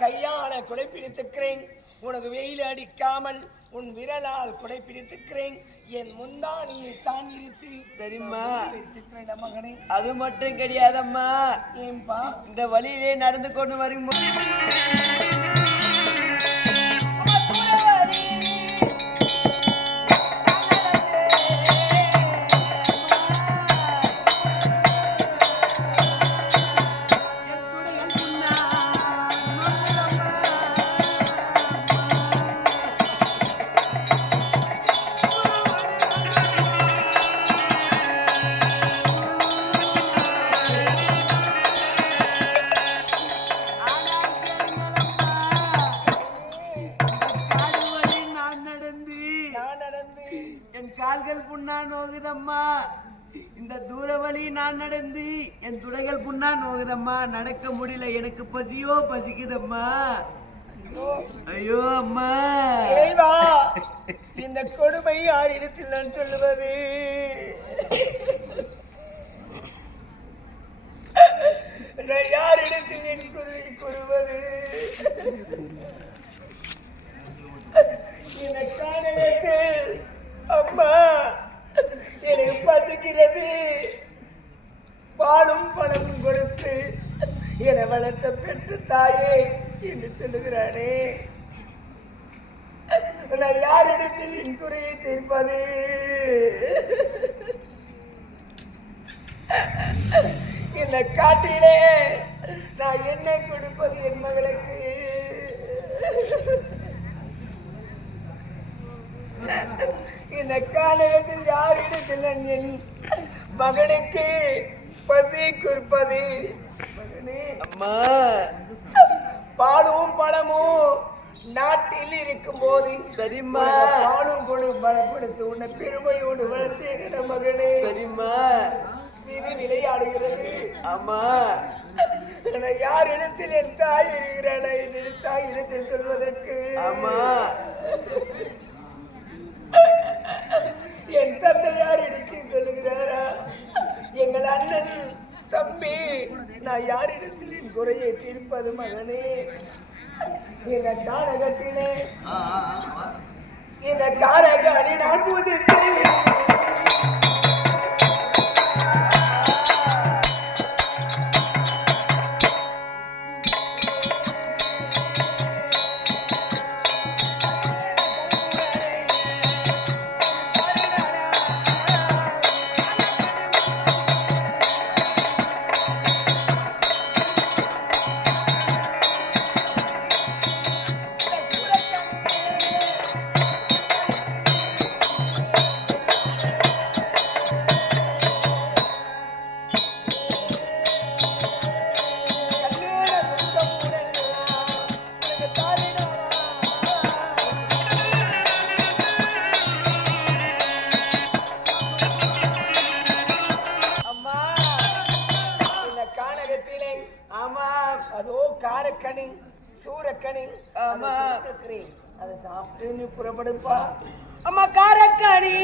கையால குடைப்பிடித்துக்கிறேன். உனக்கு வெயில் அடிக்காமல் உன் விரலால் குடைப்பிடித்துக்கிறேன். என் முந்தானியை தான் இருத்து. சரிம்மா, மகனே. அது மட்டும் கிடையாதம்மா. ஏன்பா? இந்த வழியிலே நடந்து கொண்டு வரும்போது கால்கள் புண்ணா நோகுதம்மா. இந்த தூர வழி நான் நடந்து என் துடைகள் புண்ணா நோகுதம்மா. நடக்க முடியல, எனக்கு பசியோ பசிக்குதம்மா. ஐயோ அம்மா, இந்த கொடுமை யாரிடத்தில் நான் சொல்லுவது? யாரிடத்தில் என் குருவை கூறுவது? இந்த காரணத்தில் அம்மா எனக்கு பதுக்கிறது. பாலும் பணமும் கொடுத்து என வளர்த்த பெற்று தாயே என்று சொல்லுகிறானே, நான் யாரிடத்தில் என் குறையை தீர்ப்பது? இந்த காட்டிலே நான் என்ன கொடுப்பது என் மகளுக்கு? இந்த காலகத்தில் யாரிடத்தில் என் மகனுக்கு பசி கொடுப்பது? அம்மா, பாலும் பழமும் நாட்டில் இருக்கும் போது சரிம்மா, பாலும் பழம் கொடுத்து உன்னை பெருமையோடு வளர்த்தேன் மகனே. சரிம்மா, இது விளையாடுகிறது. அம்மா, யார் இடத்தில் என் தாய் இருக்கிறாளா? என் தாய் இடத்தில் சொல்வதற்கு அம்மா, என் தந்தையார் இடிக்கு சொல்லுகிறாரா? எங்கள் அண்ணன் தம்பி, நான் யாரிடத்தில் என் குறையை தீர்ப்பது மகனே? இந்த காலகத்திலே இந்த காலகாரி நான் புதித்து காரக்கனி சூரக்கனி அதை சாப்பிட்டு நீ புறப்படுப்பா. அம்மா காரக்கனி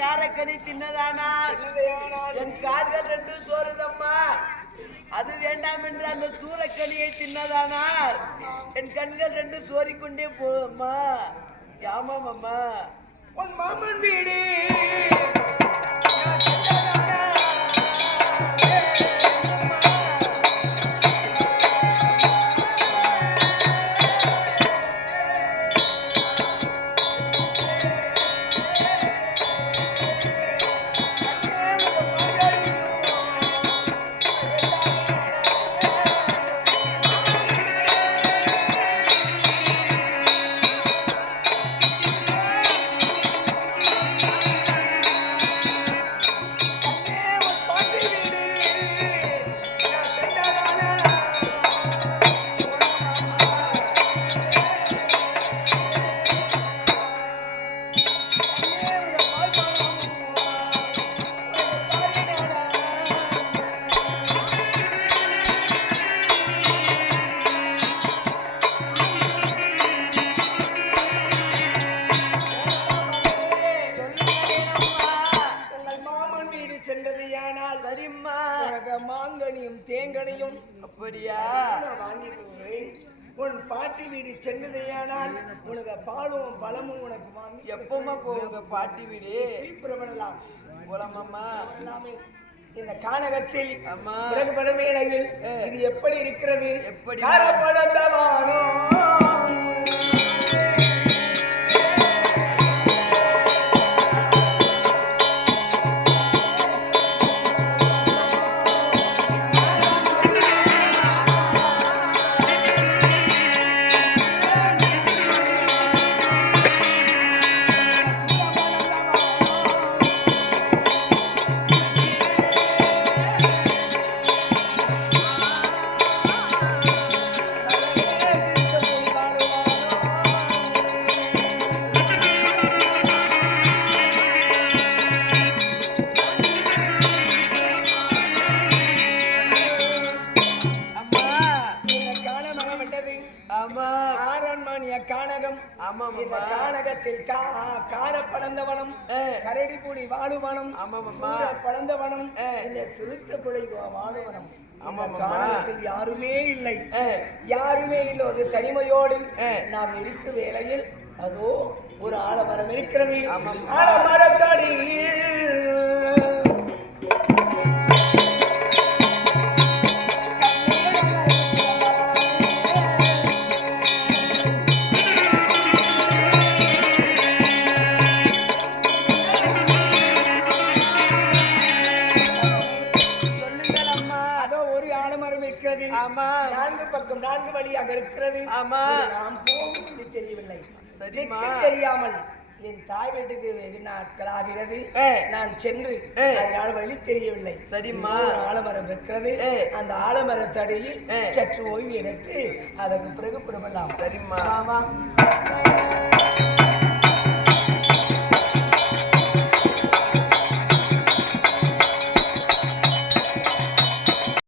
காரக்கனி தின்னதானால் என் கால்கள் ரெண்டும் சோறுதம்மா. அது வேண்டாம் என்று அந்த சூரக்கனியை தின்னதானால் என் கண்கள் ரெண்டும் சோறிக்கொண்டே போதம்மா. ஆமாம் அம்மா. உன் மாமன் வீடு மாங்கனியும் தேங்கனியும் அப்படியா வாங்கி கொடுக்கிறேன். உன் பாட்டி வீடு சென்றதையானால் உனக்கு பாலும் பழமும் உனக்கு வாங்கி எப்பமா போகுங்க பாட்டி வீடு பிரபலம் போலாமாம்மா எல்லாமே இந்த கானகத்தில் அம்மா பிறகுபட மேடையில் இது எப்படி இருக்கிறது எப்படி காரப்படத்தவானோ கானகத்தில் காரப்படந்தவனம் கரடிபூடி வாழுவனம் படந்தவனம் இந்த சிறுத்தபுடை வாழுவனம் கானகத்தில் யாருமே இல்லை யாருமே இல்லை அது தனிமையோடு நாம் இருக்கும் வேளையில் அதோ ஒரு ஆலமரம் இருக்கிறது ஆலமரத்தடியில் நான்கு வழியாக இருக்கிறது. நாம் போவது தெரியவில்லை. தெரியாமல் என் தாய் வீட்டுக்கு வெகு நாட்கள் ஆகிறது. நான் சென்று அதனால் வழி தெரியவில்லை. சரிம்மா ஆலமரம் இருக்கிறது. அந்த ஆலமரத்தடியில் சற்று ஓய்வு எடுத்து அதற்கு பிறகு புறப்படலாம். சரிம்மா.